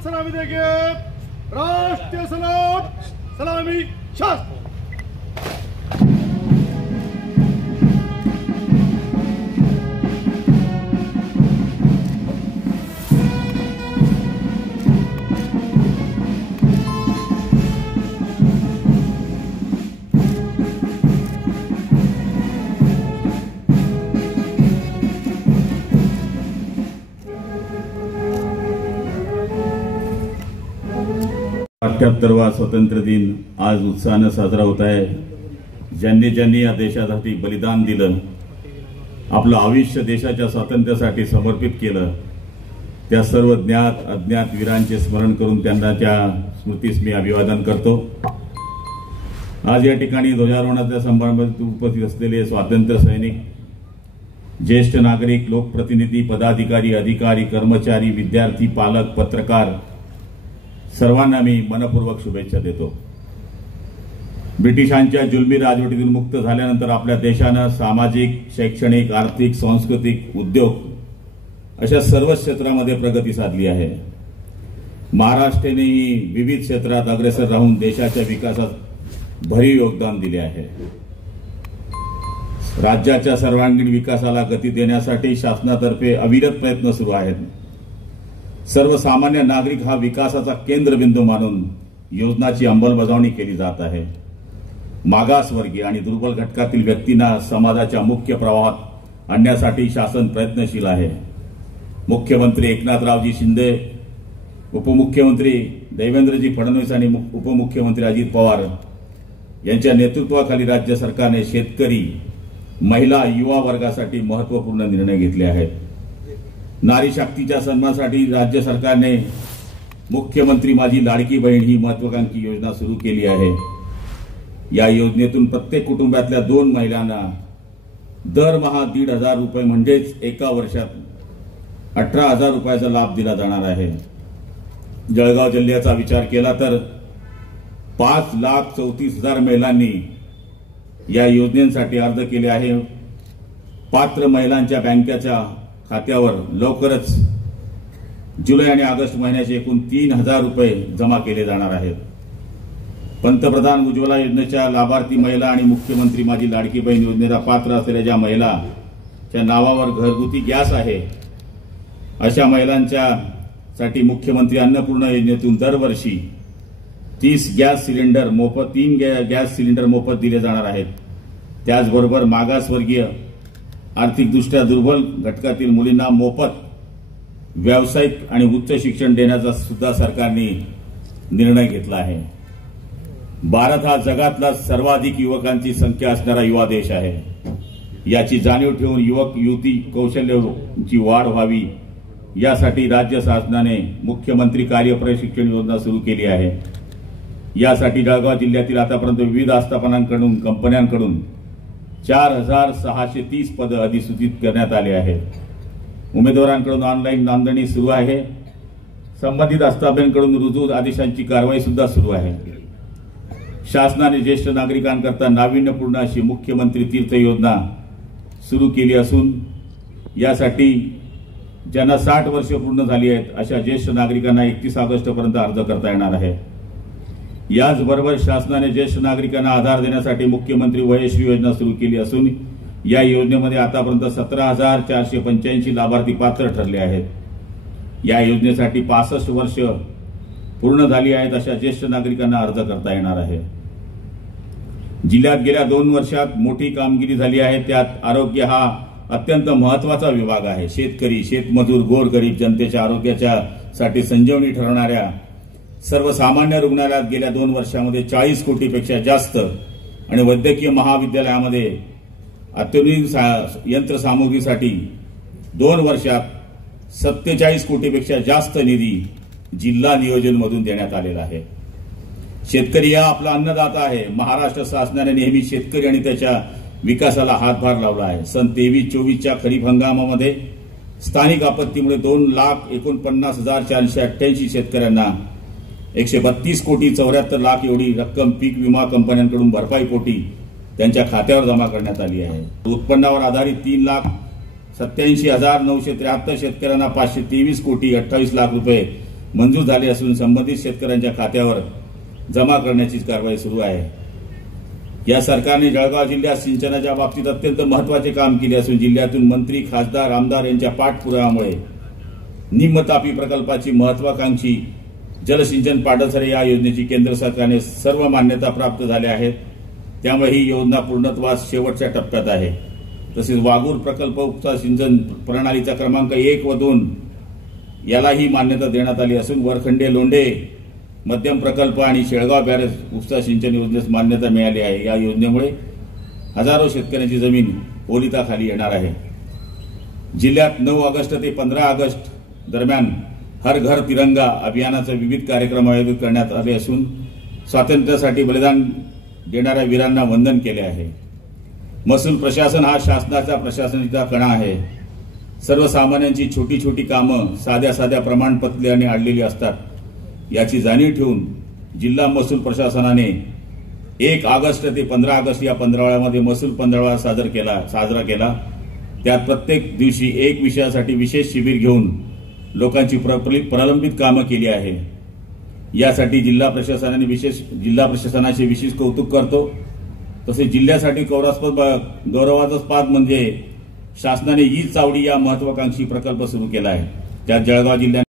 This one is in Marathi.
सलामी देंगे। राष्ट्रीय सलाम सलामी शास्त्र। स्वातंत्र्य दिन आज उत्साहाने साजरा होत आहे। ज्यांनी ज्यांनी या देशासाठी बलिदान दिलं, आपलं आयुष्य देशाच्या स्वातंत्र्यासाठी समर्पित केलं, त्या सर्व ज्ञात अज्ञात वीरांचे स्मरण करून त्यांना त्या स्मृतीस मी अभिवादन करतो। आज या ठिकाणी ध्वजारोहणाच्या समारंभात उपस्थित असलेले स्वातंत्र्य सैनिक, ज्येष्ठ नागरिक, लोकप्रतिनिधी, पदाधिकारी, अधिकारी, कर्मचारी, विद्यार्थी, पालक, पत्रकार सर्वांना मी मनपूर्वक शुभेच्छा देतो। ब्रिटिशांच्या जुलमी राजवटीतून मुक्त झाल्यानंतर आपल्या देशाने सामाजिक, शैक्षणिक, आर्थिक, सांस्कृतिक, उद्योग अशा सर्व क्षेत्रामध्ये प्रगती साधली आहे। महाराष्ट्रानेही विविध क्षेत्रात अग्रेसर राहून देशाच्या विकासात भरीव योगदान दिले आहे। राज्याच्या सर्वांगीण विकासाला गती देण्यासाठी शासनातर्फे अविरत प्रयत्न सुरू आहेत। सर्वसामान्य नागरिक हा विकासाचा केंद्रबिंदू मानून योजनांची अंमलबजावणी केली जात आहे। मागासवर्गीय आणि दुर्बल घटकातील व्यक्तींना समाजाच्या मुख्य प्रवाहात आणण्यासाठी शासन प्रयत्नशील आहे। मुख्यमंत्री एकनाथरावजी शिंदे, उपमुख्यमंत्री देवेंद्रजी फडणवीस आणि उपमुख्यमंत्री अजित पवार यांच्या नेतृत्वाखाली राज्य सरकारने शेतकरी, महिला, युवा वर्गासाठी महत्त्वपूर्ण निर्णय घेतले आहेत। नारी शक्तीच्या सन्मानासाठी राज्य सरकारने मुख्यमंत्री माझी लाडकी बहीण ही महत्त्वाकांक्षी योजना सुरू केली आहे। या योजनेतून प्रत्येक कुटुंबातल्या 2 महिलांना दरमहा 1,500 रुपये म्हणजेच एका वर्षात 18,000 रुपयाचा लाभ दिला जाणार आहे। जळगाव जिल्ह्याचा विचार केला तर 5,34,000 महिलांनी या योजनेसाठी अर्ज केले आहे। पात्र महिलांच्या बँकेच्या खात्यावर लवकरच जुलै आणि ऑगस्ट महिन्याचे एकूण 3,000 रुपये जमा केले जाणार आहेत। पंतप्रधान उज्ज्वला योजनेच्या लाभार्थी महिला आणि मुख्यमंत्री माझी लाडकी बहीण योजनेला पात्र असलेल्या ज्या महिलांच्या नावावर घरगुती गॅस आहे, अशा महिलांच्या साठी मुख्यमंत्री अन्नपूर्णा योजनेतून दरवर्षी 30 गॅस सिलेंडर मोफत 3 गॅस सिलेंडर मोफत दिले जाणार आहेत। त्याचबरोबर मागासवर्गीय, आर्थिकदृष्ट्या दुर्बल घटकातील मुलींना मोफत व्यावसायिक आणि उच्च शिक्षण देण्याचा सुद्धा सरकारने निर्णय घेतला आहे। भारत हा जगातला सर्वाधिक युवकांची संख्या असणारा युवा देश आहे। याची जाणीव ठेवून युवक युवती कौशल्याची वाढ व्हावी यासाठी राज्य शासनाने मुख्यमंत्री कार्य प्रशिक्षण योजना सुरू केली आहे। यासाठी जळगाव जिल्ह्यातील आतापर्यंत विविध आस्थापनांकडून, कंपन्यांकडून 4,630 पद अधिसूचित करण्यात आले आहेत। उमेदवारांकडून ऑनलाईन नोंदणी सुरू आहे। संबंधित आस्थापनांकडून रुजू आदेशांची कारवाई सुद्धा सुरू आहे। शासनाने ज्येष्ठ नागरिकांकरता नाविन्यपूर्ण अशी मुख्यमंत्री तीर्थ योजना सुरू केली असून यासाठी ज्यांना 60 वर्ष पूर्ण झाली आहेत अशा ज्येष्ठ नागरिकांना 31 ऑगस्टपर्यंत अर्ज करता येणार आहे। याचबरोबर शासनाने ज्येष्ठ नागरिकांना आधार देण्यासाठी मुख्यमंत्री वयश्री योजना सुरू केली असून या योजनेमध्ये आतापर्यंत 17,485 लाभार्थी पात्र ठरले आहेत। या योजनेसाठी 65 वर्ष पूर्ण झाली आहेत अशा ज्येष्ठ नागरिकांना अर्ज करता येणार आहे। जिल्ह्यात गेल्या 2 वर्षात मोठी कामगिरी झाली आहे। त्यात आरोग्य हा अत्यंत महत्त्वाचा विभाग आहे। शेतकरी, शेतमजूर, गोरगरीब जनतेच्या आरोग्याच्या साठी संजीवनी ठरवणाऱ्या सर्वसामान्य रुग्णालयात गेल्या 2 वर्षांमध्ये 40 कोटीपेक्षा जास्त आणि वैद्यकीय महाविद्यालयामध्ये अत्याधुनिक यंत्रसामुग्रीसाठी 2 वर्षात 47 कोटीपेक्षा जास्त निधी जिल्हा नियोजनमधून देण्यात आलेला आहे। शेतकरी हा आपला अन्नदाता आहे। महाराष्ट्र शासनाने नेहमी शेतकरी आणि त्याच्या विकासाला हातभार लावला आहे। सन 23-24च्या खरीप हंगामामध्ये स्थानिक आपत्तीमुळे 2,49,488 शेतकऱ्यांना 132 कोटी 74 लाख एवढी रक्कम पीक विमा कंपन्यांकडून भरपाई पोटी त्यांच्या खात्यावर जमा करण्यात आली आहे। उत्पन्नावर आधारित 3,87,973 शेतकऱ्यांना 523 कोटी 28 लाख रुपये मंजूर झाले असून संबंधित शेतकऱ्यांच्या खात्यावर जमा करण्याची कारवाई सुरू आहे। या सरकारने जळगाव जिल्ह्यात सिंचनाच्या बाबतीत अत्यंत महत्त्वाचे काम केले असून जिल्ह्यातून मंत्री, खासदार, आमदार यांच्या पाठपुराव्यामुळे निमतापी प्रकल्पाची महत्वाकांक्षी जलसिंचन पाडसरे या योजनेची केंद्र सरकारने सर्व मान्यता प्राप्त झाल्या आहेत। त्यामुळे ही योजना पूर्णत्वास शेवटच्या टप्प्यात आहे। तसेच वाघूर प्रकल्प उपसा सिंचन प्रणालीचा क्रमांक 1 व 2 यालाही मान्यता देण्यात आली असून वरखंडे लोंढे मध्यम प्रकल्प आणि शेळगाव बॅरेज उपसा सिंचन योजनेस मान्यता मिळाली आहे। या योजनेमुळे हजारो शेतकऱ्यांची जमीन ओलिताखाली येणार आहे। जिल्ह्यात 9 ऑगस्ट ते 15 ऑगस्ट दरम्यान हर घर तिरंगा अभियानाचे विविध कार्यक्रम आयोजित करण्यात आले असून स्वातंत्र्यासाठी बलिदान देणाऱ्या वीरांना वंदन केले आहे। महसूल प्रशासन हा शासनाचा प्रशासनाचा कणा आहे। सर्वसामान्यांची छोटी छोटी कामं साध्या प्रमाणपत्राने आणलेली असतात। याची जाणीव ठेवून जिल्हा महसूल प्रशासनाने 1 ऑगस्ट ते 15 ऑगस्ट या पंधरवड्यामध्ये महसूल पंधरवडा साजरा केला। त्यात प्रत्येक दिवशी एक विषयासाठी विशेष शिबिर घेऊन लोकांची प्रलंबित कामं केली आहे। यासाठी जिल्हा प्रशासनाचे विशेष कौतुक करतो। तसेच जिल्ह्यासाठी गौरवास्पद म्हणजे शासनाने ई चावडी या महत्वाकांक्षी प्रकल्प सुरू केला आहे। त्यात जळगाव जिल्ह्यात